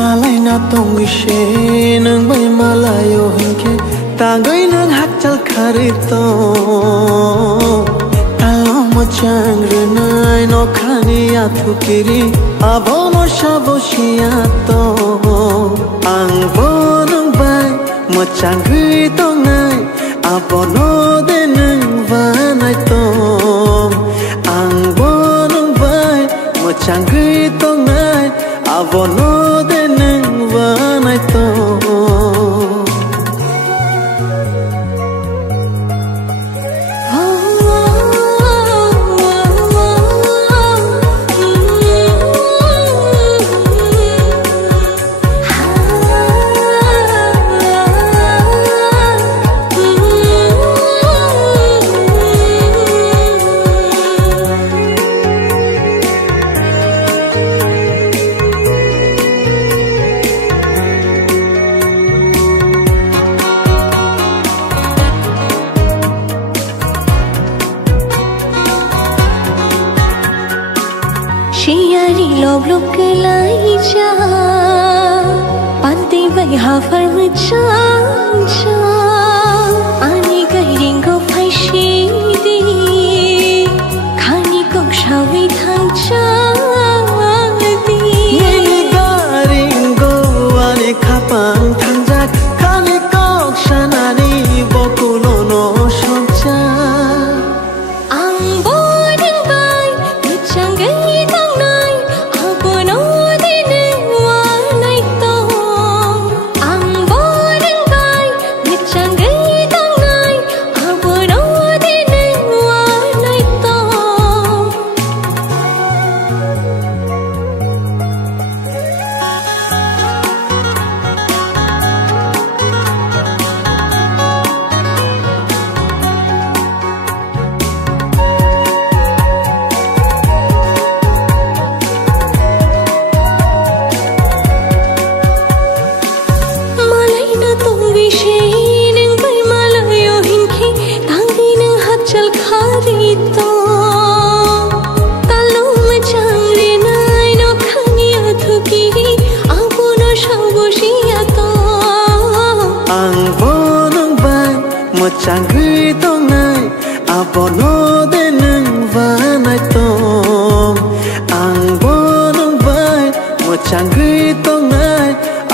malai na tong wishe nang bai malayo hinke tangoi nang hak chal kharito talo mo chang renai no khani athu kiri abono shaboshia to ang bonong bai mo chang tong nai abono de nang vanai to ang bonong bai mo chang tong nai abono de nang vanai to Lok lai cha panti bai ha far cha cha ani kai ring go phai shi di khani ko shawi thang cha di ni garing go ani khapang thang ja khani ko shanani bokulo no shoncha ang boding bai ni chang gai chang ghi tong nai abono de nang vanai tom ang bonong vai mo chang ghi tong nai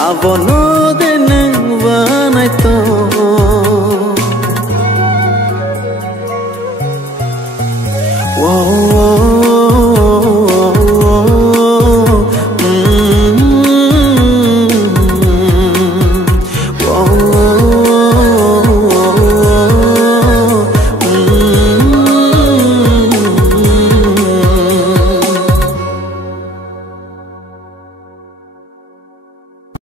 abono de nang vanai tom